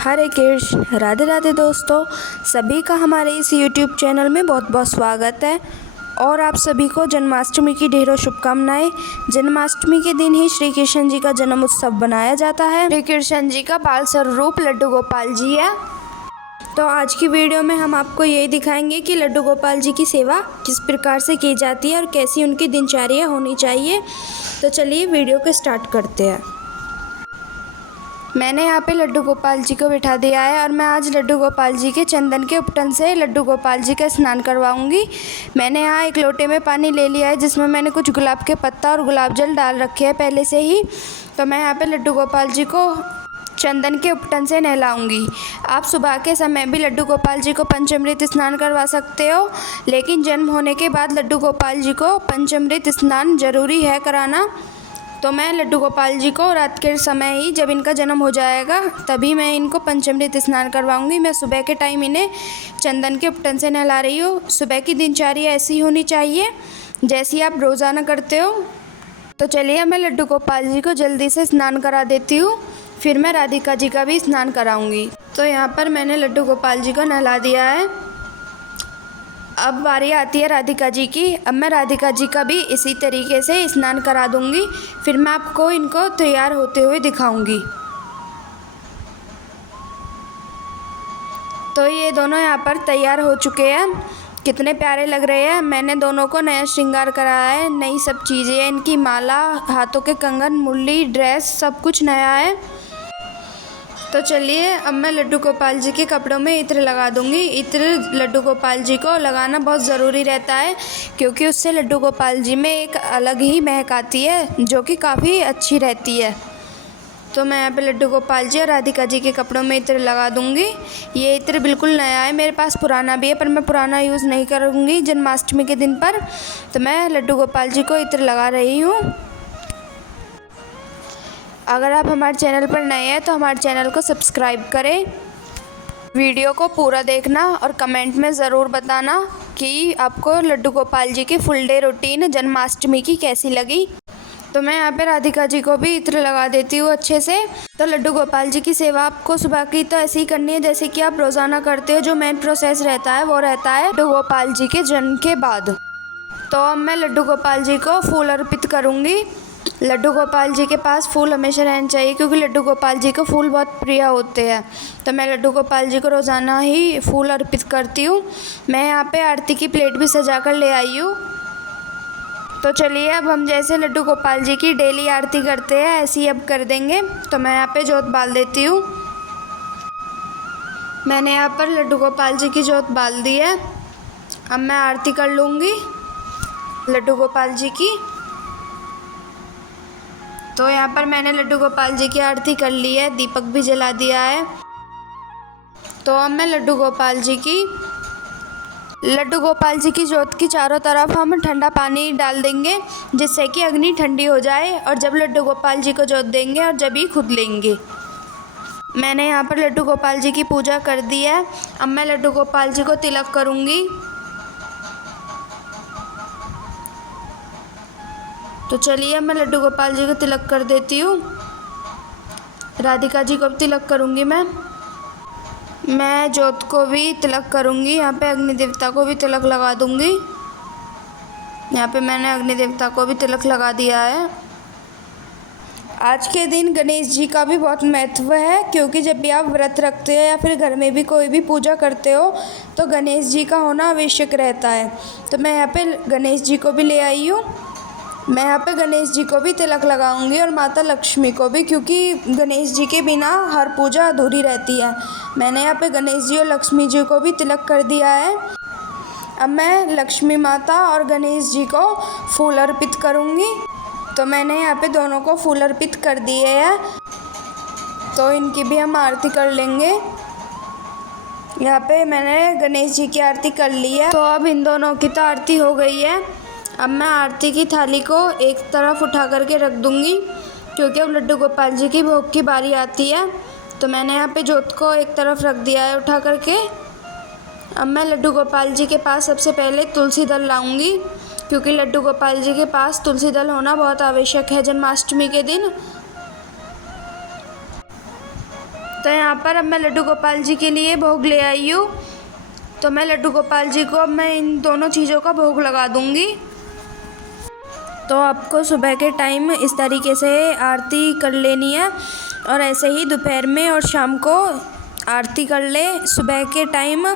हरे कृष्ण, राधे राधे दोस्तों। सभी का हमारे इस YouTube चैनल में बहुत बहुत स्वागत है और आप सभी को जन्माष्टमी की ढेरों शुभकामनाएं। जन्माष्टमी के दिन ही श्री कृष्ण जी का जन्म उत्सव बनाया जाता है। श्री कृष्ण जी का बाल स्वरूप लड्डू गोपाल जी है। तो आज की वीडियो में हम आपको यही दिखाएंगे कि लड्डू गोपाल जी की सेवा किस प्रकार से की जाती है और कैसी उनकी दिनचर्या होनी चाहिए। तो चलिए वीडियो को स्टार्ट करते हैं। मैंने यहाँ पे लड्डू गोपाल जी को बिठा दिया है और मैं आज लड्डू गोपाल जी के चंदन के उपटन से लड्डू गोपाल जी का स्नान करवाऊंगी। मैंने यहाँ एक लोटे में पानी ले लिया है जिसमें मैंने कुछ गुलाब के पत्ता और गुलाब जल डाल रखे हैं पहले से ही। तो मैं यहाँ पे लड्डू गोपाल जी को चंदन के उपटन से नहलाऊंगी। आप सुबह के समय भी लड्डू गोपाल जी को पंचामृत स्नान करवा सकते हो, लेकिन जन्म होने के बाद लड्डू गोपाल जी को पंचामृत स्नान जरूरी है कराना। तो मैं लड्डू गोपाल जी को रात के समय ही, जब इनका जन्म हो जाएगा तभी मैं इनको पंचामृत स्नान करवाऊंगी। मैं सुबह के टाइम इन्हें चंदन के उपटन से नहला रही हूँ। सुबह की दिनचर्या ऐसी होनी चाहिए जैसी आप रोज़ाना करते हो। तो चलिए मैं लड्डू गोपाल जी को जल्दी से स्नान करा देती हूँ, फिर मैं राधिका जी का भी स्नान कराऊंगी। तो यहाँ पर मैंने लड्डू गोपाल जी को नहला दिया है। अब बारी आती है राधिका जी की। अब मैं राधिका जी का भी इसी तरीके से स्नान करा दूंगी, फिर मैं आपको इनको तैयार होते हुए दिखाऊंगी। तो ये दोनों यहाँ पर तैयार हो चुके हैं। कितने प्यारे लग रहे हैं। मैंने दोनों को नया श्रृंगार कराया है, नई सब चीज़ें हैं। इनकी माला, हाथों के कंगन, मुरली, ड्रेस सब कुछ नया है। तो चलिए अब मैं लड्डू गोपाल जी के कपड़ों में इत्र लगा दूंगी। इत्र लड्डू गोपाल जी को लगाना बहुत ज़रूरी रहता है क्योंकि उससे लड्डू गोपाल जी में एक अलग ही महक आती है जो कि काफ़ी अच्छी रहती है। तो मैं यहाँ पे लड्डू गोपाल जी और राधिका जी के कपड़ों में इत्र लगा दूंगी। ये इत्र बिल्कुल नया है, मेरे पास पुराना भी है पर मैं पुराना यूज़ नहीं करूँगी जन्माष्टमी के दिन पर। तो मैं लड्डू गोपाल जी को इत्र लगा रही हूँ। अगर आप हमारे चैनल पर नए हैं तो हमारे चैनल को सब्सक्राइब करें। वीडियो को पूरा देखना और कमेंट में ज़रूर बताना कि आपको लड्डू गोपाल जी की फुल डे रूटीन जन्माष्टमी की कैसी लगी। तो मैं यहाँ पे राधिका जी को भी इत्र लगा देती हूँ अच्छे से। तो लड्डू गोपाल जी की सेवा आपको सुबह की तो ऐसी ही करनी है जैसे कि आप रोज़ाना करते हो। जो मेन प्रोसेस रहता है वो रहता है लड्डू गोपाल जी के जन्म के बाद। तो अब मैं लड्डू गोपाल जी को फूल अर्पित करूँगी। लड्डू गोपाल जी के पास फूल हमेशा रहने चाहिए क्योंकि लड्डू गोपाल जी को फूल बहुत प्रिय होते हैं। तो मैं लड्डू गोपाल जी को रोज़ाना ही फूल अर्पित करती हूँ। मैं यहाँ पे आरती की प्लेट भी सजा कर ले आई हूँ। तो चलिए अब हम जैसे लड्डू गोपाल जी की डेली आरती करते हैं ऐसी अब कर देंगे। तो मैं यहाँ पे जोत बाल देती हूँ। मैंने यहाँ पर लड्डू गोपाल जी की जोत बाल दी है। अब मैं आरती कर लूँगी लड्डू गोपाल जी की। तो यहाँ पर मैंने लड्डू गोपाल जी की आरती कर ली है, दीपक भी जला दिया है। तो अब मैं लड्डू गोपाल जी की जोत की चारों तरफ हम ठंडा पानी डाल देंगे जिससे कि अग्नि ठंडी हो जाए और जब लड्डू गोपाल जी को जोत देंगे और जब ही खुद लेंगे। मैंने यहाँ पर लड्डू गोपाल जी की पूजा कर दी है। अब मैं लड्डू गोपाल जी को तिलक करूँगी। तो चलिए मैं लड्डू गोपाल जी को तिलक कर देती हूँ। राधिका जी को भी तिलक करूँगी। मैं जोत को भी तिलक करूँगी। यहाँ पे अग्नि देवता को भी तिलक लगा दूँगी। यहाँ पे मैंने अग्नि देवता को भी तिलक लगा दिया है। आज के दिन गणेश जी का भी बहुत महत्व है क्योंकि जब भी आप व्रत रखते हो या फिर घर में भी कोई भी पूजा करते हो तो गणेश जी का होना आवश्यक रहता है। तो मैं यहाँ पे गणेश जी को भी ले आई हूँ। मैं यहाँ पे गणेश जी को भी तिलक लगाऊंगी और माता लक्ष्मी को भी, क्योंकि गणेश जी के बिना हर पूजा अधूरी रहती है। मैंने यहाँ पे गणेश जी और लक्ष्मी जी को भी तिलक कर दिया है। अब मैं लक्ष्मी माता और गणेश जी को फूल अर्पित करूँगी। तो मैंने यहाँ पे दोनों को फूल अर्पित कर दिए हैं। तो इनकी भी हम आरती कर लेंगे। यहाँ पे मैंने गणेश जी की आरती कर ली है। तो अब इन दोनों की तो आरती हो गई है। अब मैं आरती की थाली को एक तरफ उठा करके रख दूंगी क्योंकि अब लड्डू गोपाल जी की भोग की बारी आती है। तो मैंने यहाँ पे जोत को एक तरफ रख दिया है उठा करके। अब मैं लड्डू गोपाल जी के पास सबसे पहले तुलसी दल लाऊंगी क्योंकि लड्डू गोपाल जी के पास तुलसी दल होना बहुत आवश्यक है जन्माष्टमी के दिन। तो यहाँ पर अब मैं लड्डू गोपाल जी के लिए भोग ले आई हूँ। तो मैं लड्डू गोपाल जी को अब मैं इन दोनों चीज़ों का भोग लगा दूँगी। तो आपको सुबह के टाइम इस तरीके से आरती कर लेनी है और ऐसे ही दोपहर में और शाम को आरती कर ले। सुबह के टाइम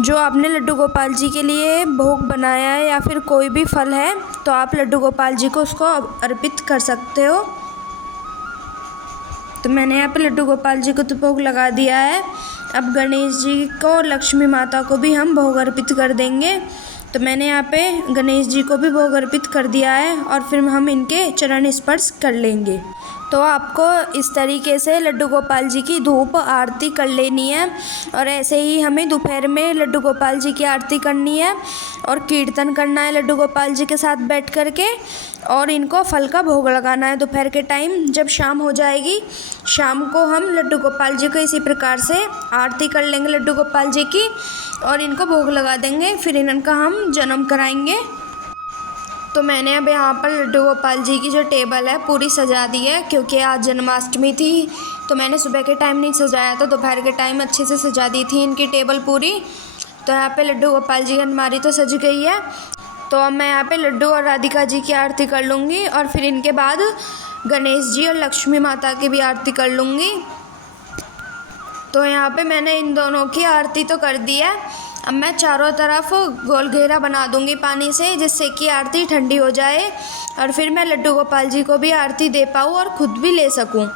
जो आपने लड्डू गोपाल जी के लिए भोग बनाया है या फिर कोई भी फल है तो आप लड्डू गोपाल जी को उसको अर्पित कर सकते हो। तो मैंने यहाँ पे लड्डू गोपाल जी को तो भोग लगा दिया है। अब गणेश जी को, लक्ष्मी माता को भी हम भोग अर्पित कर देंगे। तो मैंने यहाँ पे गणेश जी को भी भोग अर्पित कर दिया है और फिर हम इनके चरण स्पर्श कर लेंगे। तो आपको इस तरीके से लड्डू गोपाल जी की धूप आरती कर लेनी है और ऐसे ही हमें दोपहर में लड्डू गोपाल जी की आरती करनी है और कीर्तन करना है लड्डू गोपाल जी के साथ बैठ कर के और इनको फल का भोग लगाना है दोपहर के टाइम। जब शाम हो जाएगी, शाम को हम लड्डू गोपाल जी को इसी प्रकार से आरती कर लेंगे लड्डू गोपाल जी की और इनको भोग लगा देंगे। फिर इनका हम जन्म कराएंगे। तो मैंने अब यहाँ पर लड्डू गोपाल जी की जो टेबल है पूरी सजा दी है, क्योंकि आज जन्माष्टमी थी तो मैंने सुबह के टाइम नहीं सजाया था, दोपहर के टाइम अच्छे से सजा दी थी इनकी टेबल पूरी। तो यहाँ पे लड्डू गोपाल जी की अलमारी तो सज गई है। तो अब मैं यहाँ पे लड्डू और राधिका जी की आरती कर लूँगी और फिर इनके बाद गणेश जी और लक्ष्मी माता की भी आरती कर लूँगी। तो यहाँ पे मैंने इन दोनों की आरती तो कर दी है। अब मैं चारों तरफ गोल घेरा बना दूंगी पानी से, जिससे कि आरती ठंडी हो जाए और फिर मैं लड्डू गोपाल जी को भी आरती दे पाऊँ और ख़ुद भी ले सकूँ।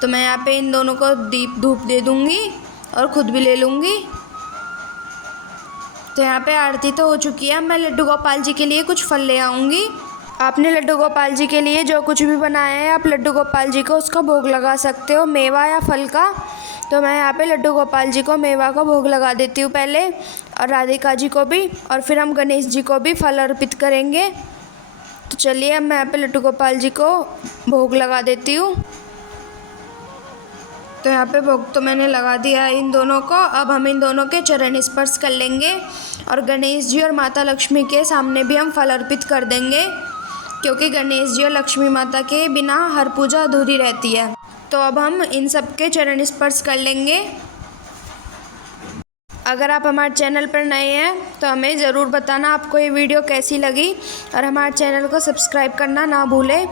तो मैं यहाँ पे इन दोनों को दीप धूप दे दूँगी और ख़ुद भी ले लूँगी। तो यहाँ पे आरती तो हो चुकी है। मैं लड्डू गोपाल जी के लिए कुछ फल ले आऊँगी। आपने लड्डू गोपाल जी के लिए जो कुछ भी बनाया है आप लड्डू गोपाल जी को उसका भोग लगा सकते हो, मेवा या फल का। तो मैं यहाँ पे लड्डू गोपाल जी को मेवा का भोग लगा देती हूँ पहले और राधिका जी को भी, और फिर हम गणेश जी को भी फल अर्पित करेंगे। तो चलिए अब मैं यहाँ पे लड्डू गोपाल जी को भोग लगा देती हूँ। तो यहाँ पे भोग तो मैंने लगा दिया है इन दोनों को। अब हम इन दोनों के चरण स्पर्श कर लेंगे और गणेश जी और माता लक्ष्मी के सामने भी हम फल अर्पित कर देंगे, क्योंकि गणेश जी और लक्ष्मी माता के बिना हर पूजा अधूरी रहती है। तो अब हम इन सब के चरण स्पर्श कर लेंगे। अगर आप हमारे चैनल पर नए हैं तो हमें ज़रूर बताना आपको ये वीडियो कैसी लगी और हमारे चैनल को सब्सक्राइब करना ना भूलें।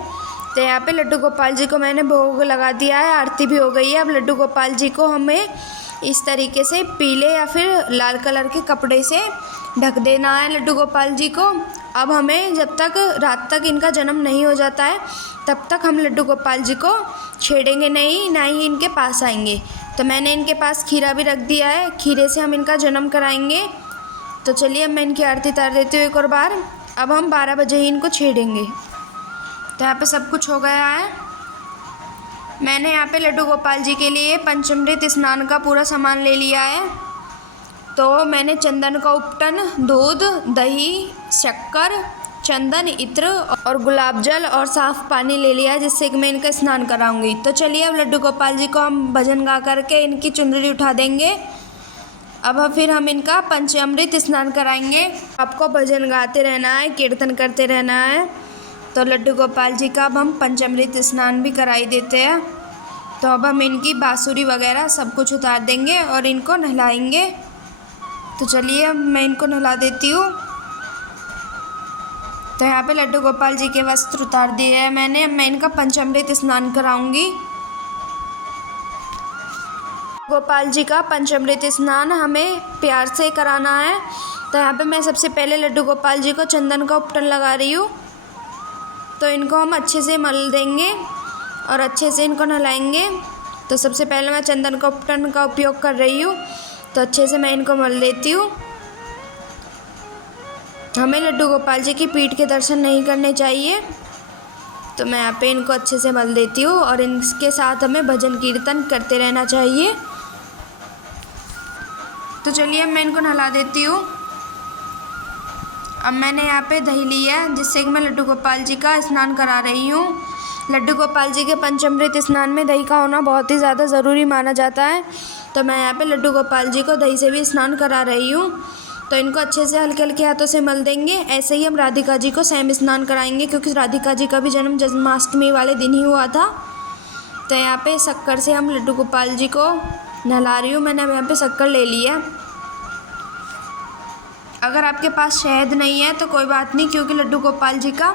तो यहाँ पे लड्डू गोपाल जी को मैंने भोग लगा दिया है, आरती भी हो गई है। अब लड्डू गोपाल जी को हमें इस तरीके से पीले या फिर लाल कलर के कपड़े से ढक देना है लड्डू गोपाल जी को। अब हमें जब तक रात तक इनका जन्म नहीं हो जाता है तब तक हम लड्डू गोपाल जी को छेड़ेंगे नहीं, ना ही इनके पास आएंगे। तो मैंने इनके पास खीरा भी रख दिया है, खीरे से हम इनका जन्म कराएंगे। तो चलिए अब मैं इनकी आरती उतार देती हूँ एक और बार। अब हम 12 बजे ही इनको छेड़ेंगे। तो यहाँ पे सब कुछ हो गया है। मैंने यहाँ पे लड्डू गोपाल जी के लिए पंचामृत स्नान का पूरा सामान ले लिया है। तो मैंने चंदन का उपटन, दूध, दही, शक्कर, चंदन, इत्र और गुलाब जल और साफ़ पानी ले लिया है, जिससे कि मैं इनका स्नान कराऊंगी। तो चलिए अब लड्डू गोपाल जी को हम भजन गा करके इनकी चुनरी उठा देंगे। अब फिर हम इनका पंचामृत स्नान कराएंगे। आपको भजन गाते रहना है, कीर्तन करते रहना है। तो लड्डू गोपाल जी का अब हम पंचामृत स्नान भी कराई देते हैं। तो अब हम इनकी बाँसुरी वगैरह सब कुछ उतार देंगे और इनको नहलाएंगे। तो चलिए अब मैं इनको नहला देती हूँ। तो यहाँ पे लड्डू गोपाल जी के वस्त्र उतार दिए हैं मैंने। अब मैं इनका पंचामृत स्नान कराऊंगी। गोपाल जी का पंचामृत स्नान हमें प्यार से कराना है। तो यहाँ पे मैं सबसे पहले लड्डू गोपाल जी को चंदन का उपटन लगा रही हूँ। तो इनको हम अच्छे से मल देंगे और अच्छे से इनको नहलाएंगे। तो सबसे पहले मैं चंदन का उपटन का उपयोग कर रही हूँ। तो अच्छे से मैं इनको मल देती हूँ। हमें लड्डू गोपाल जी की पीठ के दर्शन नहीं करने चाहिए। तो मैं यहाँ पे इनको अच्छे से मल देती हूँ और इनके साथ हमें भजन कीर्तन करते रहना चाहिए। तो चलिए अब मैं इनको नहला देती हूँ। अब मैंने यहाँ पे दही लिया है, जिससे कि मैं लड्डू गोपाल जी का स्नान करा रही हूँ। लड्डू गोपाल जी के पंचामृत स्नान में दही का होना बहुत ही ज़्यादा ज़रूरी माना जाता है। तो मैं यहाँ पे लड्डू गोपाल जी को दही से भी स्नान करा रही हूँ। तो इनको अच्छे से हल्के हल्के हाथों से मल देंगे। ऐसे ही हम राधिका जी को सेम स्नान कराएंगे, क्योंकि राधिका जी का भी जन्म जन्माष्टमी वाले दिन ही हुआ था। तो यहाँ पे शक्कर से हम लड्डू गोपाल जी को नहला रही हूँ। मैंने अब यहाँ पे शक्कर ले ली है। अगर आपके पास शहद नहीं है तो कोई बात नहीं, क्योंकि लड्डू गोपाल जी का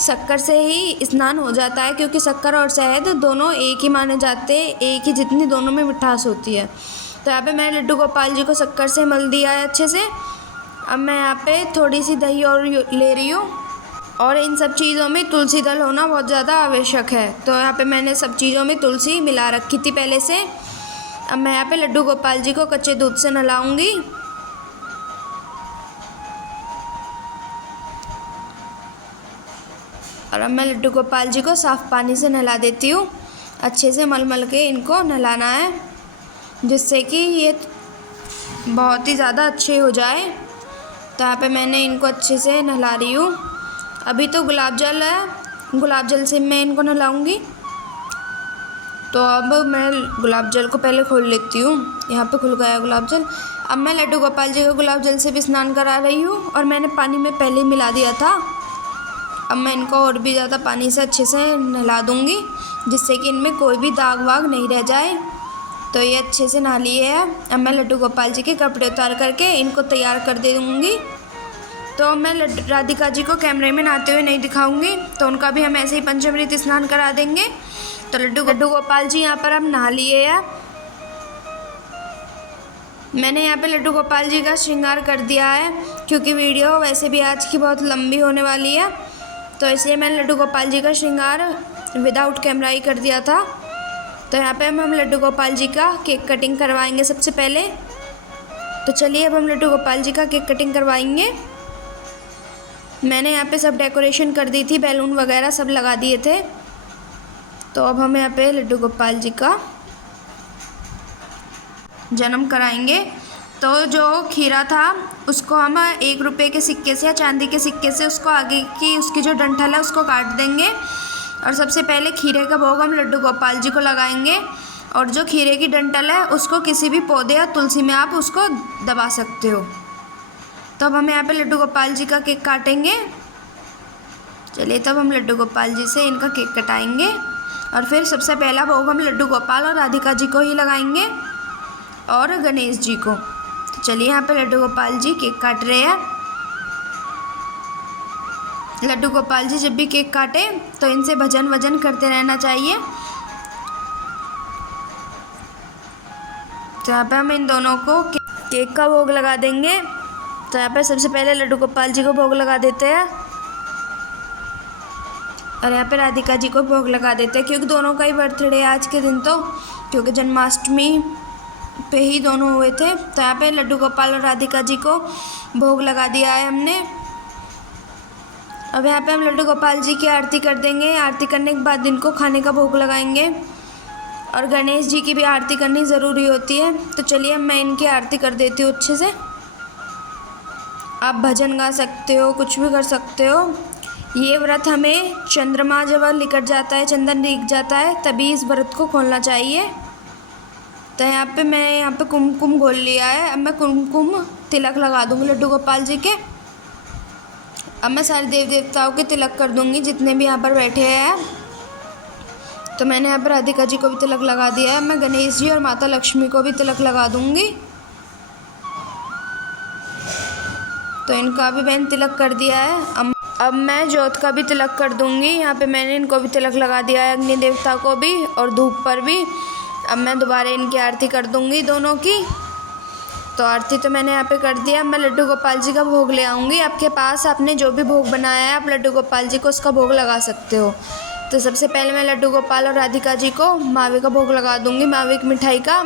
शक्कर से ही स्नान हो जाता है, क्योंकि शक्कर और शहद दोनों एक ही माने जाते हैं, एक ही जितनी दोनों में मिठास होती है। तो यहाँ पे मैंने लड्डू गोपाल जी को शक्कर से मल दिया है अच्छे से। अब मैं यहाँ पे थोड़ी सी दही और ले रही हूँ, और इन सब चीज़ों में तुलसी दल होना बहुत ज़्यादा आवश्यक है। तो यहाँ पे मैंने सब चीज़ों में तुलसी मिला रखी थी पहले से। अब मैं यहाँ पे लड्डू गोपाल जी को कच्चे दूध से नहलाऊँगी। और अब मैं लड्डू गोपाल जी को साफ़ पानी से नहला देती हूँ। अच्छे से मल के इनको नहलाना है, जिससे कि ये बहुत ही ज़्यादा अच्छे हो जाए। तो यहाँ पे मैंने इनको अच्छे से नहला रही हूँ। अभी तो गुलाब जल है, गुलाब जल से मैं इनको नहलाऊँगी। तो अब मैं गुलाब जल को पहले खोल लेती हूँ। यहाँ पे खुल गया गुलाब जल। अब मैं लड्डू गोपाल जी को गुलाब जल से भी स्नान करा रही हूँ, और मैंने पानी में पहले ही मिला दिया था। अब मैं इनको और भी ज़्यादा पानी से अच्छे से नहला दूँगी, जिससे कि इनमें कोई भी दाग वाग नहीं रह जाए। तो ये अच्छे से नहा लिए है। अब मैं लड्डू गोपाल जी के कपड़े उतार करके इनको तैयार कर दे दूँगी। तो मैं राधिका जी को कैमरे में नहाते हुए नहीं दिखाऊंगी, तो उनका भी हम ऐसे ही पंचामृत स्नान करा देंगे। तो लड्डू गोपाल जी यहाँ पर हम नहा लिए हैं। मैंने यहाँ पे लड्डू गोपाल जी का श्रृंगार कर दिया है, क्योंकि वीडियो वैसे भी आज की बहुत लंबी होने वाली है, तो इसलिए मैंने लड्डू गोपाल जी का श्रृंगार विदाउट कैमरा ही कर दिया था। तो यहाँ पे हम लड्डू गोपाल जी का केक कटिंग करवाएंगे सबसे पहले। तो चलिए अब हम लड्डू गोपाल जी का केक कटिंग करवाएंगे। मैंने यहाँ पे सब डेकोरेशन कर दी थी, बैलून वगैरह सब लगा दिए थे। तो अब हम यहाँ पे लड्डू गोपाल जी का जन्म कराएंगे। तो जो खीरा था उसको हम 1 रुपये के सिक्के से या चांदी के सिक्के से उसको आगे की उसकी जो डंठल है उसको काट देंगे, और सबसे पहले खीरे का भोग हम लड्डू गोपाल जी को लगाएंगे। और जो खीरे की डंठल है उसको किसी भी पौधे या तुलसी में आप उसको दबा सकते हो। तो अब हम यहाँ पे लड्डू गोपाल जी का केक काटेंगे। चलिए तब हम लड्डू गोपाल जी से इनका केक कटाएंगे, और फिर सबसे पहला भोग हम लड्डू गोपाल और राधिका जी को ही लगाएंगे, और गणेश जी को। तो चलिए यहाँ पे लड्डू गोपाल जी केक काट रहे हैं। लड्डू गोपाल जी जब भी केक काटे तो इनसे भजन वजन करते रहना चाहिए। तो यहाँ पे हम इन दोनों को केक का भोग लगा देंगे। तो यहाँ पे सबसे पहले लड्डू गोपाल जी को भोग लगा देते हैं, और यहाँ पे राधिका जी को भोग लगा देते हैं, क्योंकि दोनों का ही बर्थडे है आज के दिन। तो क्योंकि जन्माष्टमी पे ही दोनों हुए थे। तो यहाँ पे लड्डू गोपाल और राधिका जी को भोग लगा दिया है हमने। अब यहाँ पे हम लड्डू गोपाल जी की आरती कर देंगे। आरती करने के बाद इनको खाने का भोग लगाएंगे, और गणेश जी की भी आरती करनी ज़रूरी होती है। तो चलिए मैं इनकी आरती कर देती हूँ अच्छे से। आप भजन गा सकते हो, कुछ भी कर सकते हो। ये व्रत हमें चंद्रमा जब निकट जाता है, चंदन दिख जाता है, तभी इस व्रत को खोलना चाहिए। तो यहाँ पे मैं कुमकुम घोल लिया है। अब मैं कुमकुम तिलक लगा दूँगी लड्डू गोपाल जी के। अब मैं सारे देव देवताओं के तिलक कर दूँगी जितने भी यहाँ पर बैठे हैं। तो मैंने यहाँ पर राधिका जी को भी तिलक लगा दिया है। मैं गणेश जी और माता लक्ष्मी को भी तिलक लगा दूँगी। तो इनका भी मैंने तिलक कर दिया है। अब मैं जोत का भी तिलक कर दूँगी। यहाँ पे मैंने इनको भी तिलक लगा दिया है, अग्नि देवता को भी और धूप पर भी। अब मैं दोबारा इनकी आरती कर दूँगी दोनों की। तो आरती तो मैंने यहाँ पे कर दिया। मैं लड्डू गोपाल जी का भोग ले आऊँगी। आपके पास आपने जो भी भोग बनाया है आप लड्डू गोपाल जी को उसका भोग लगा सकते हो। तो सबसे पहले मैं लड्डू गोपाल और राधिका जी को मावे का भोग लगा दूँगी, मावे की मिठाई का।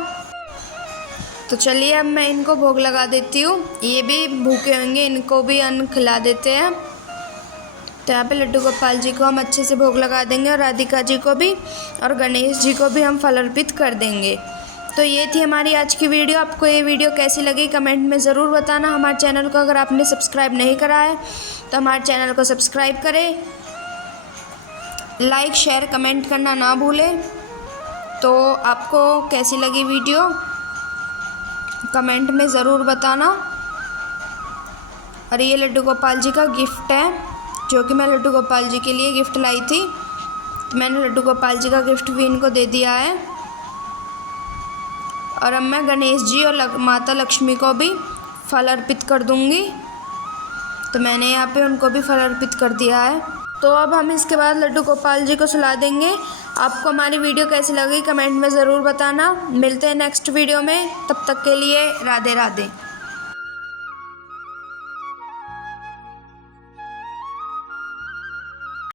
तो चलिए अब मैं इनको भोग लगा देती हूँ। ये भी भूखे होंगे, इनको भी अन्न खिला देते हैं। तो यहाँ पे लड्डू गोपाल जी को हम अच्छे से भोग लगा देंगे, और राधिका जी को भी, और गणेश जी को भी हम फल अर्पित कर देंगे। तो ये थी हमारी आज की वीडियो। आपको ये वीडियो कैसी लगी कमेंट में ज़रूर बताना। हमारे चैनल को अगर आपने सब्सक्राइब नहीं करा है तो हमारे चैनल को सब्सक्राइब करें, लाइक शेयर कमेंट करना ना भूलें। तो आपको कैसी लगी वीडियो कमेंट में ज़रूर बताना। और ये लड्डू गोपाल जी का गिफ्ट है, जो कि मैं लड्डू गोपाल जी के लिए गिफ्ट लाई थी। तो मैंने लड्डू गोपाल जी का गिफ्ट भी इनको दे दिया है। और अब मैं गणेश जी और माता लक्ष्मी को भी फल अर्पित कर दूंगी। तो मैंने यहाँ पे उनको भी फल अर्पित कर दिया है। तो अब हम इसके बाद लड्डू गोपाल जी को सुला देंगे। आपको हमारी वीडियो कैसी लगी कमेंट में ज़रूर बताना। मिलते हैं नेक्स्ट वीडियो में, तब तक के लिए राधे राधे।